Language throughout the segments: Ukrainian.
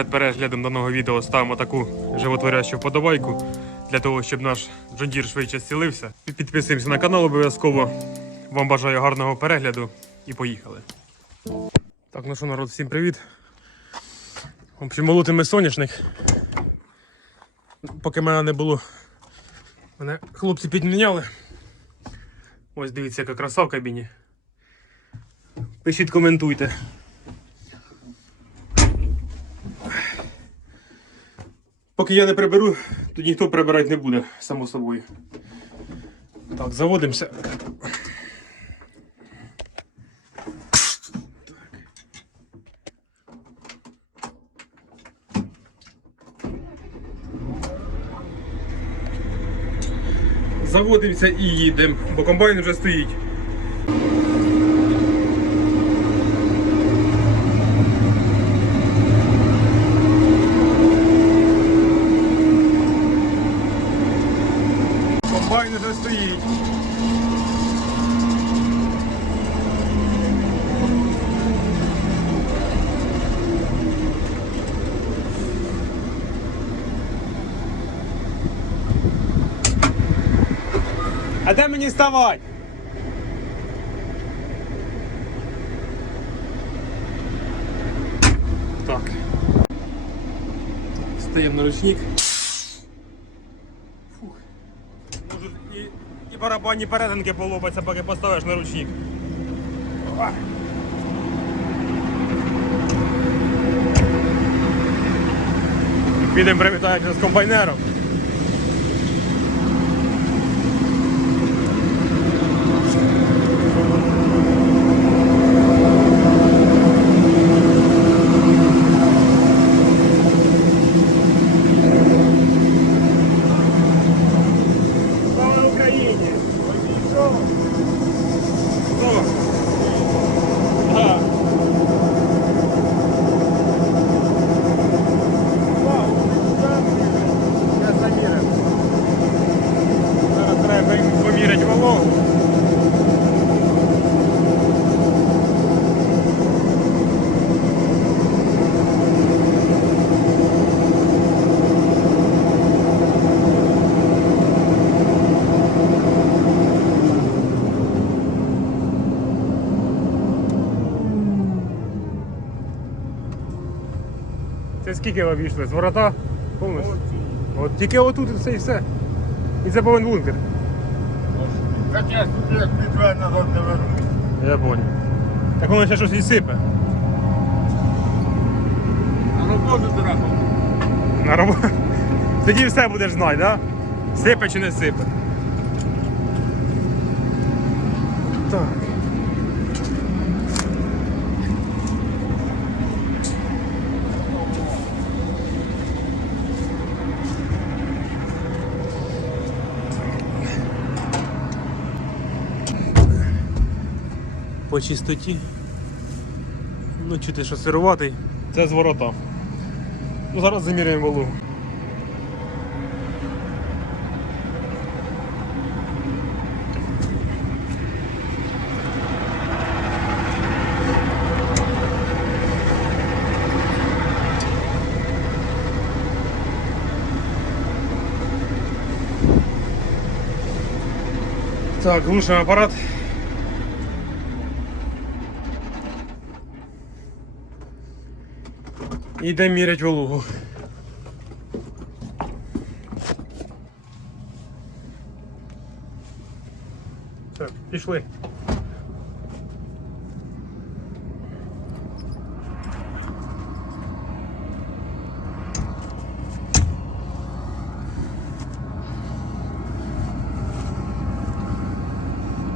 перед переглядом даного відео ставимо таку животворящу вподобайку для того, щоб наш джондір швидше зцілився. Підписуємося на канал обов'язково. Вам бажаю гарного перегляду і поїхали. Так, ну що, народ, всім привіт. В общем, молотиме соняшник. Поки мене не було, мене хлопці підміняли. Ось дивіться, яка краса в кабіні. Пишіть, коментуйте. Поки я не приберу, то ніхто прибирати не буде, само собою. Так, заводимося. Заводимося і їдемо, бо комбайн вже стоїть. Комбайн вже стоїть. А де мені ставати? Так. Стаємо на ручник. Фух. Можуть і, і барабанні перетинки полопаться, поки поставиш на ручник. Підемо привітаємося з комбайнером. Слава Україні! О! Да. Я замірив. Зараз треба поміряти вологу. Це скільки ви обійшли? З ворота? Повністю? От тільки отут і все і все. І це повинен бункер. Так я собі як підве назад не вернусь. Я понял. Так воно ще щось і сипе. На роботу трапив. На роботу. Тоді все будеш знати, да? Сипе чи не сипе. Так. Чистоті. Ну, чути, що сируватий. Це з ворота. Ну, зараз заміряємо вологу. Так, глушим аппарат. І йдемо міряти вологу. Все, пішли.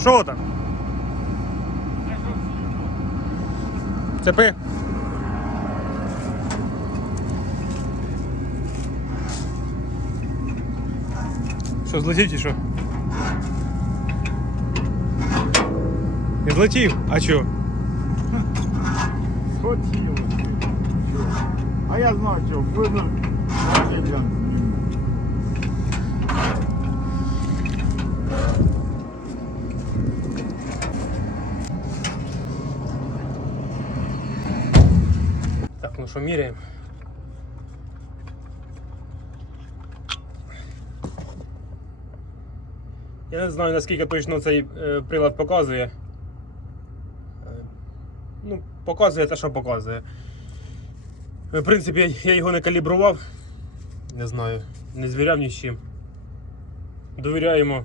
Що там? Цепи. Що, злетів чи що? Не злетів? А чого? Схотів. А я знаю чого, видно. Так, ну що, міряємо. Я не знаю наскільки точно цей е, прилад показує. Е, ну, показує те, що показує. В принципі, я- я його не калібрував. Не знаю, не звіряв ні з чим. Довіряємо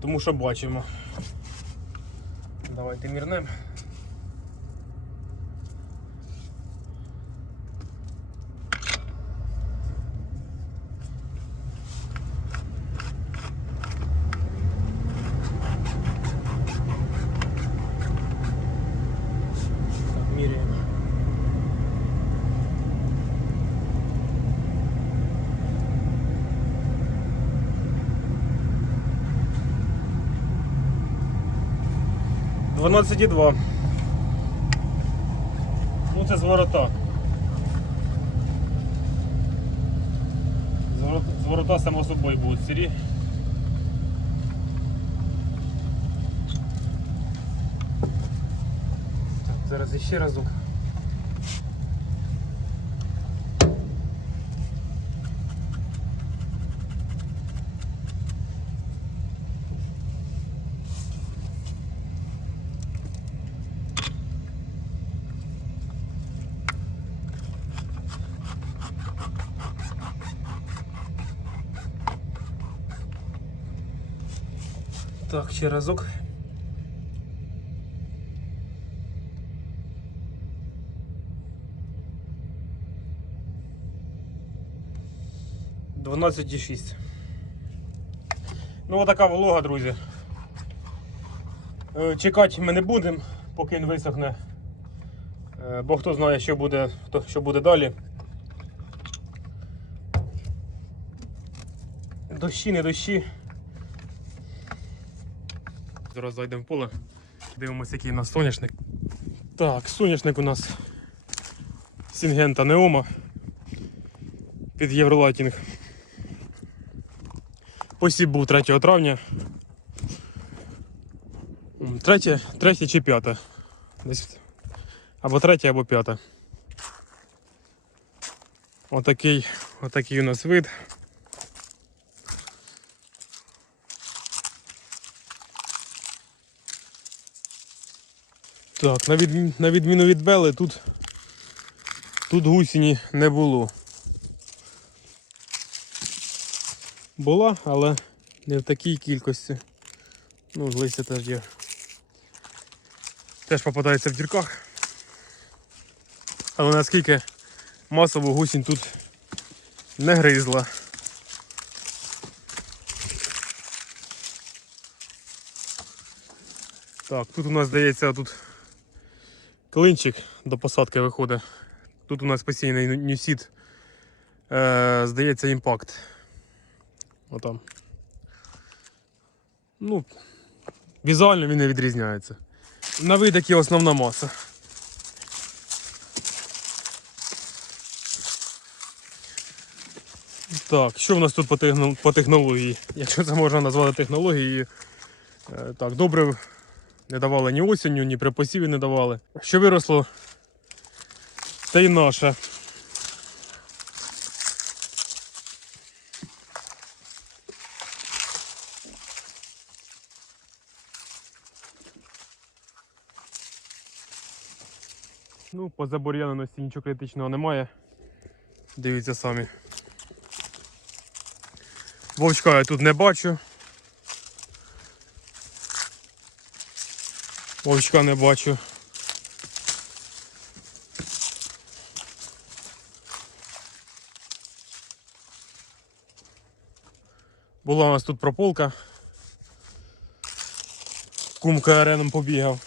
тому, що бачимо. Давайте мірнемо. 12,2. Ну це зворота. Зворота само собою будуть сирі. Зараз ще разок. Так, ще разок. Дванадцять і шість. Ну, отака волога, друзі. Е, Чекати ми не будемо, поки він висохне. Е, Бо хто знає, що буде, що буде далі. Дощі, не дощі. Зараз зайдемо в поле. Дивимося, який у нас соняшник. Так, соняшник у нас Сінгента Неома під Євролайтінг. Посіб був 3 травня. 3, 3 чи 5. Десь або 3, або 5. Отакий, отакий у нас вид. Так, на, від, на відміну від Бели тут, тут гусіні не було. Була, але не в такій кількості. Ну, листя теж є. Теж попадається в дірках. Але наскільки масово гусінь тут не гризла. Так, тут у нас здається тут клинчик до посадки виходить. Тут у нас постійний нюсіт. Е, здається, імпакт. Отам. Ну, візуально він не відрізняється. На вид основна маса. Так, що в нас тут по, технології? Якщо це можна назвати технологією. Е, Так, добре не давали ні осінню, ні при посіві не давали. Що виросло, те й наше. Ну, по забур'яненості нічого критичного немає. Дивіться самі. Вовчка я тут не бачу. Вовчка не бачу. Була у нас тут прополка. Кумка ареном побігав.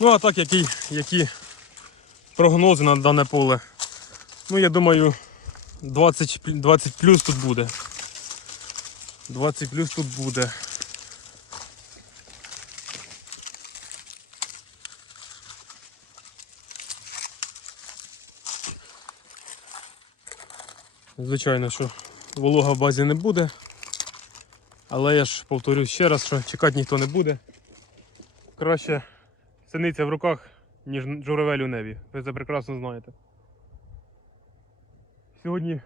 Ну а так які, які прогнози на дане поле. Ну я думаю 20, 20 плюс тут буде. 20 плюс тут буде. Звичайно, що волога в базі не буде. Але я ж повторюсь ще раз, що чекати ніхто не буде. Краще синиця в руках, ніж журавель у небі. Ви це прекрасно знаєте. Сьогодні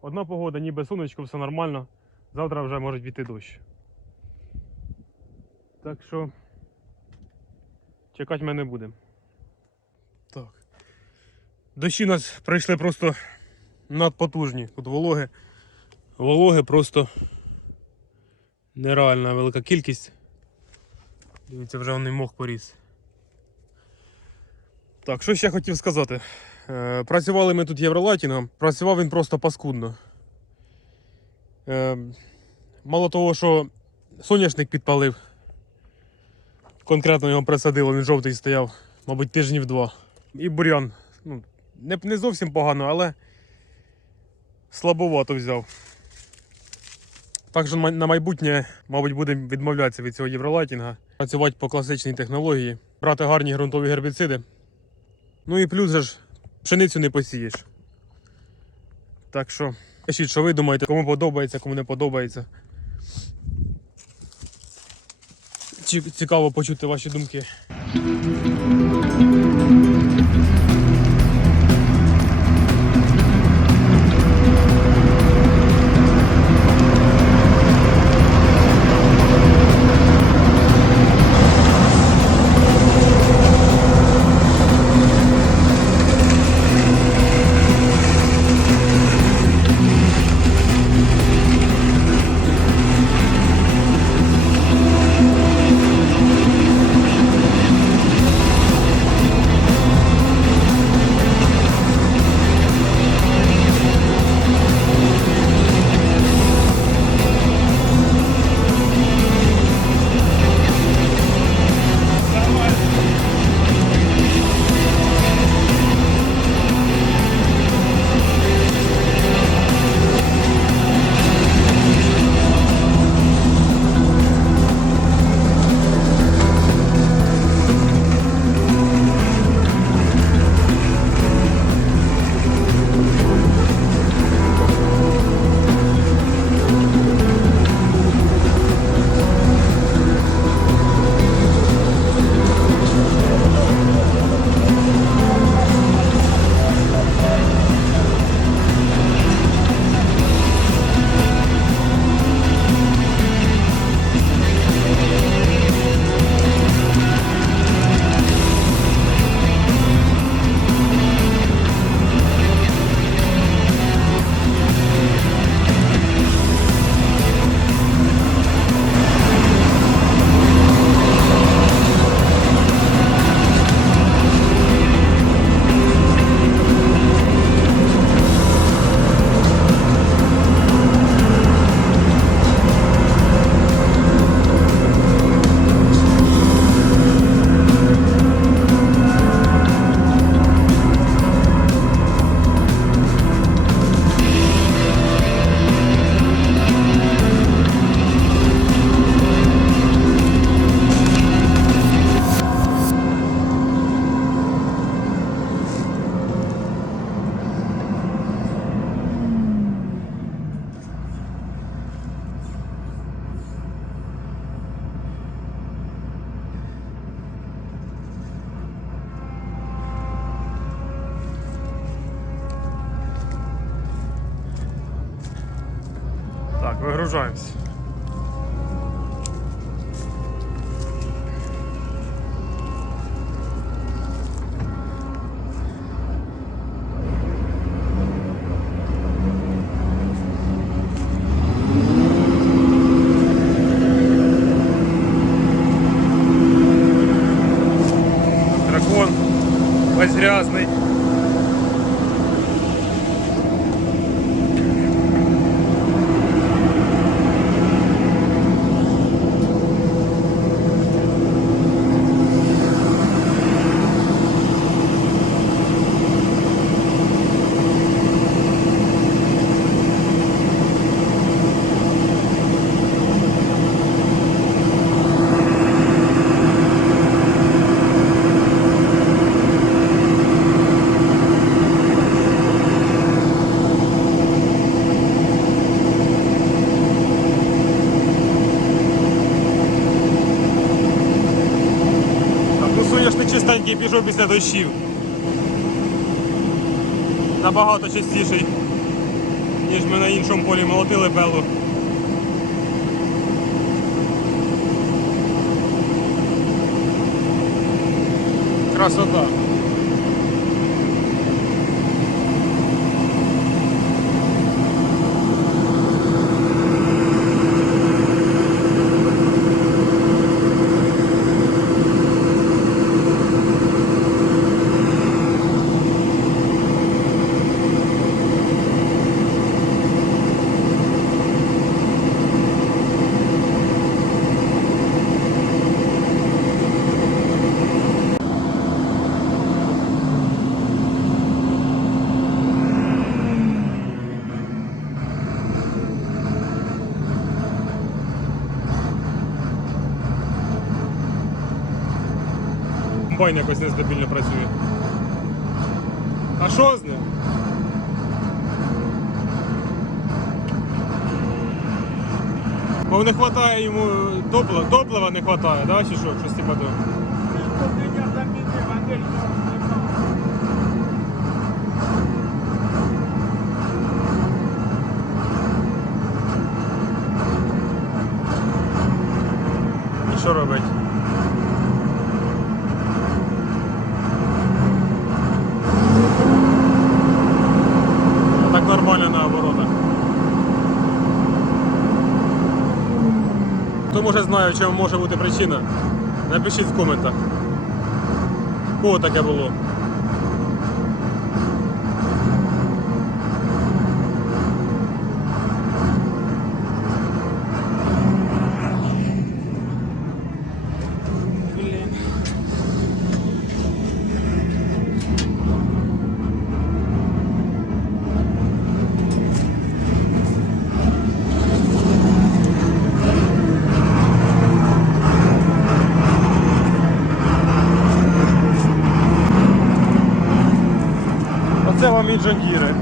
одна погода, ніби сонечко, все нормально. Завтра вже може піти дощ. Так що чекати ми не будемо. Так. Дощі у нас прийшли просто надпотужні. Тут вологи. Вологи просто нереальна велика кількість. Дивіться, вже вони мох поріс. Так, що ще хотів сказати. Е, працювали ми тут євролайтінгом, працював він просто паскудно. Е, мало того, що соняшник підпалив. Конкретно його присадило, він жовтий стояв, мабуть, тижнів два. І бур'ян. Ну, не, не зовсім погано, але слабовато взяв. Так що на на майбутнє, мабуть, будемо відмовлятися від цього євролайтінга, працювати по класичній технології, брати гарні ґрунтові гербіциди. Ну і плюс же ж пшеницю не посієш. Так що, пишіть, що ви думаєте, кому подобається, кому не подобається. Цікаво почути ваші думки. Так, чистенький пішов після дощів. Набагато частіший, ніж ми на іншому полі молотили белу. Красота. Комбайн якось нестабільно працює. А що з ним? Бо не вистачає йому топлива, топлива не вистачає, да? чи що? Щось типа того. І що робить? Нормально на оборотах. Хто може знає, в чому може бути причина? Напишіть в коментах. Кого таке було? Оце вам і джондіри.